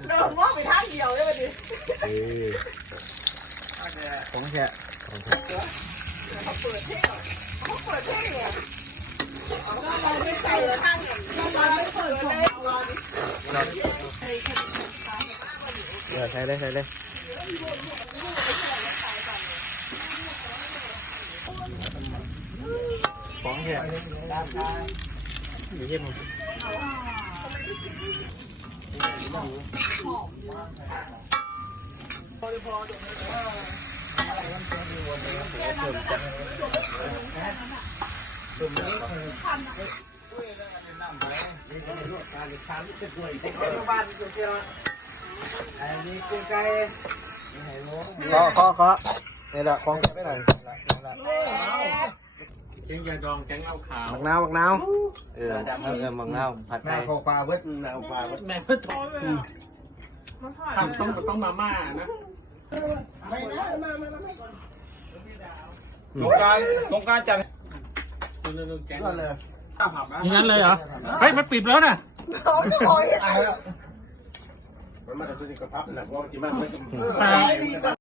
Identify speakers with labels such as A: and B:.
A: เริ่มมองไปทางเดียวเลยวันนี้
B: ของแค่
A: เขาเปิดเท่เขาเปิดเท่เนี่ยเราไม่ใส่ทางเราไม่เปิดเลย
B: ใส่เลยของแค่อยู่ที่มึงก็นี่แหละของแค่ไม่ไหน
C: แกงยาดองแกงเหล้าขาว
B: มักนาวมักนาวมักนาวผัดไทยข้าวปลาเวทนาวปลาเวท
C: แม่เพื่อทำต้องมาม่านะ
B: สงการจัง
C: แกงอย่างนั้นเลยเหรอเฮ้ยมันปิดแล้วนะ
A: เขาจะพอเห็น
B: มันมาจากที่กระพับแหละเพราะที่มันไม่